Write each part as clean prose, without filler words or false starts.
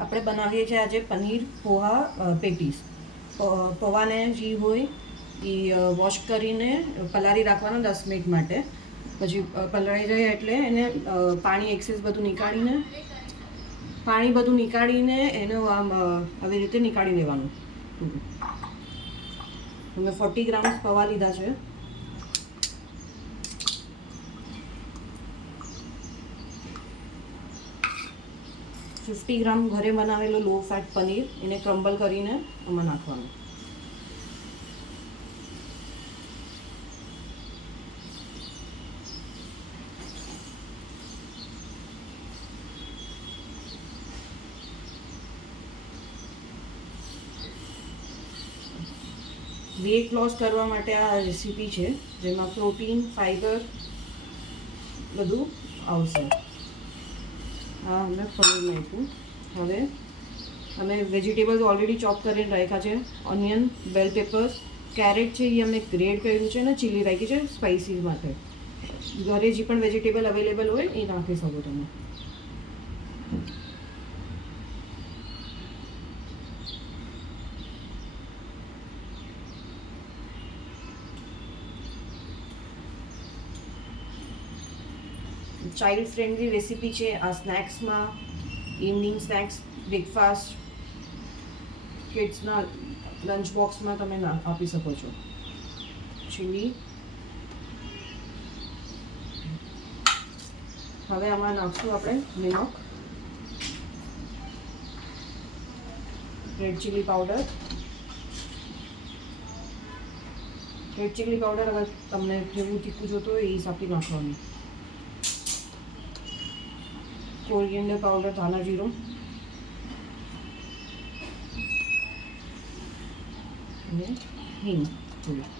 આપણે બનાવીએ છીએ આજે પનીર પોહા પેટીસ. પૌવાને જે હોય એ વોશ કરીને પલાળી રાખવાના 10 મિનિટ માટે. પછી પલળી જાય એટલે એને પાણી એક્સેસ બધું નીકાળીને એને આમ આવી રીતે નીકાળી લેવાનું. મેં 40 ગ્રામ પૌવા લીધા છે. $50 ગ્રામ ઘરે બનાવેલો લો ફેટ પનીર, એને ક્રમ્બલ કરીને આમાં નાખવાનું. વેટ લોસ કરવા માટે આ રેસીપી છે, જેમાં પ્રોટીન, ફાઈબર બધું આવશે. હા, અમે પનીર નાખ્યું. હવે અમે વેજીટેબલ્સ ઓલરેડી ચોપ કરીને રાખ્યા છે. ઓનિયન, બેલ પેપર્સ, કેરેટ છે, એ અમે ગ્રેડ કર્યું છે ને ચીલી રાખી છે સ્પાઇસી માટે. ઘરે જે પણ વેજીટેબલ અવેલેબલ હોય એ નાખી શકો તમે. ચાઇલ્ડ ફ્રેન્ડલી રેસીપી છે આ. સ્નેક્સમાં, ઇવનિંગ સ્નેક્સ, બ્રેકફાસ્ટ, કિડ્સના લંચ બોક્સમાં તમે આપી શકો છો. ચીલી. હવે આમાં નાખશું આપણે નિમક, red chilli powder. Red chilli powder અગર તમને જેવું તીખું જોતું હોય એ હિસાબથી નાખવાનું. કોરિએન્ડર પાવડર, ધાણા જીરું અને હિંગ થોડી.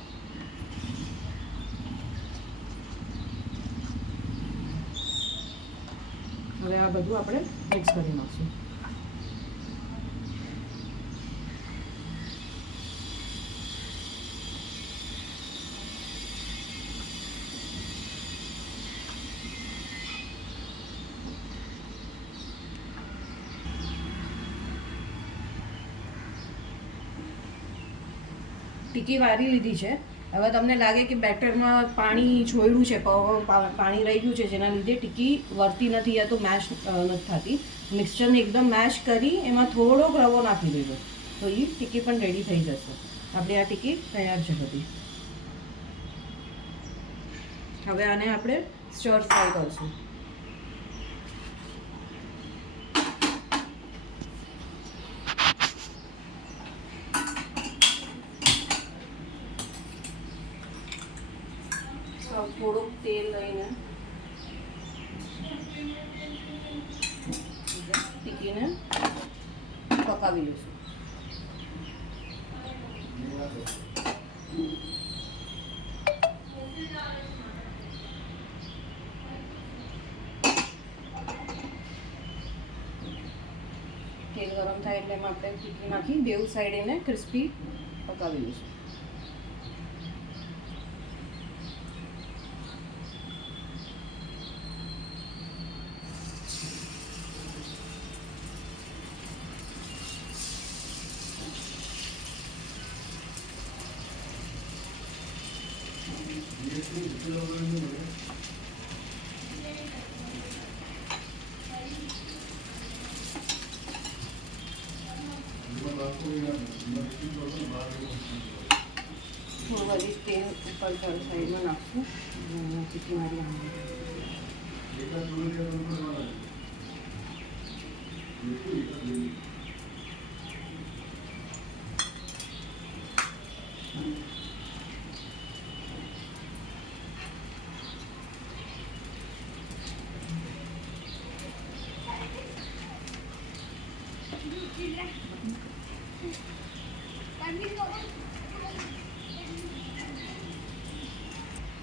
હવે આ બધું આપણે મિક્સ કરી નાખશું. ટીકી વારી લીધી છે. હવે તમને લાગે કે બેટરમાં પાણી છોડ્યું છે, પાણી રહી ગયું છે, જેના લીધે ટીકી વળતી નથી યા તો મેશ નથી થતી. મિક્સચરને એકદમ મેશ કરી એમાં થોડોક રવો નાખી દેજો તો એ ટીકી પણ રેડી થઈ જશે. આપણી આ ટીકી તૈયાર છે બધી. હવે આને આપણે સ્ટર ફ્રાય કરશું. થોડુંક તેલ લઈને ટીકીને પકાવી લઈશું. તેલ ગરમ થાય એટલે એમાં આપણે ટીકી નાખી બેઉ સાઈડ એને ક્રિસ્પી પકાવી લઈશું. થોડી તેલ ઉપર સાઈડમાં નાખશું. ટીકી મારી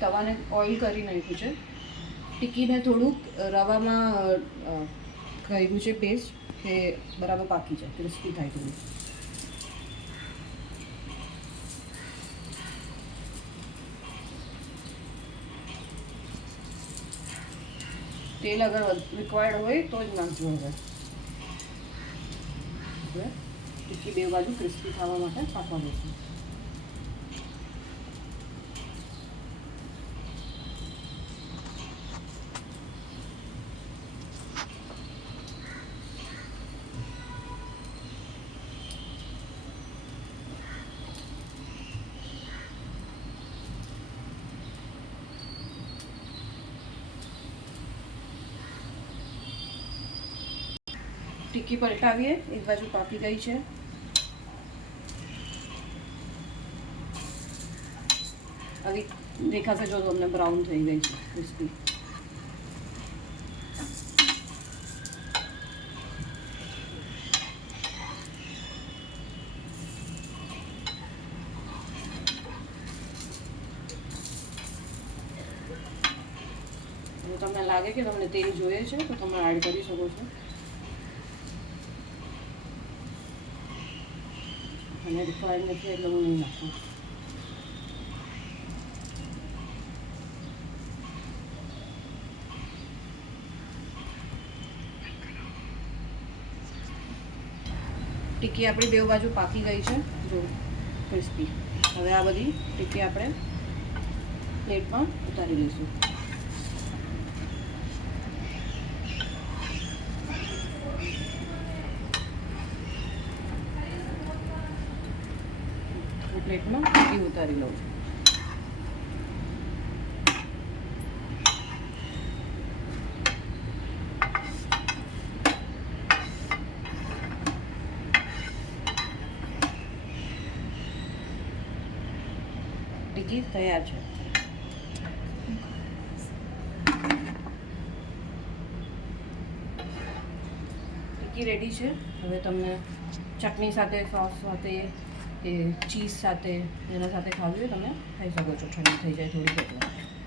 તવાને ઓઇલ કરી નાખ્યું છે. ટીકીને થોડુંક રવામાં કર્યું છે પેસ્ટ કે બરાબર પાકી જાય, ક્રિસ્પી થાય થોડું. તેલ અગર રિક્વાયર્ડ હોય તો જ નાખજો. હવે ટિક્કી બે બાજુ ક્રિસ્પી થવા માટે પાકવા દઈશું. ટિક્કી પલટાવીએ, એક બાજુ પાકી ગઈ છે. આવી દેખાશે જો તમને બ્રાઉન થઈ ગઈ છે ક્રિસ્પી. જો તમને લાગે કે તમને તેલ જોઈએ છે તો તમે એડ કરી શકો છો. અને રિક્વાયર્ડ નથી એટલે હું નહીં નાખું. ટિક્કી આપણી બે બાજુ પાકી ગઈ છે જો ક્રિસ્પી. હવે આ બધી ટિક્કી આપણે પ્લેટમાં ઉતારી દઈશું. પ્લેટમાં ટિક્કી ઉતારી લઉં છું. ટિક્કી તૈયાર છે. ટિક્કી રેડી છે. હવે તમને ચટણી સાથે, સોસ સાથે કે ચીઝ સાથે જેના સાથે ખાવી હોય તમે ખાઈ શકો છો. ઠંડી થઈ જાય થોડી એટલે.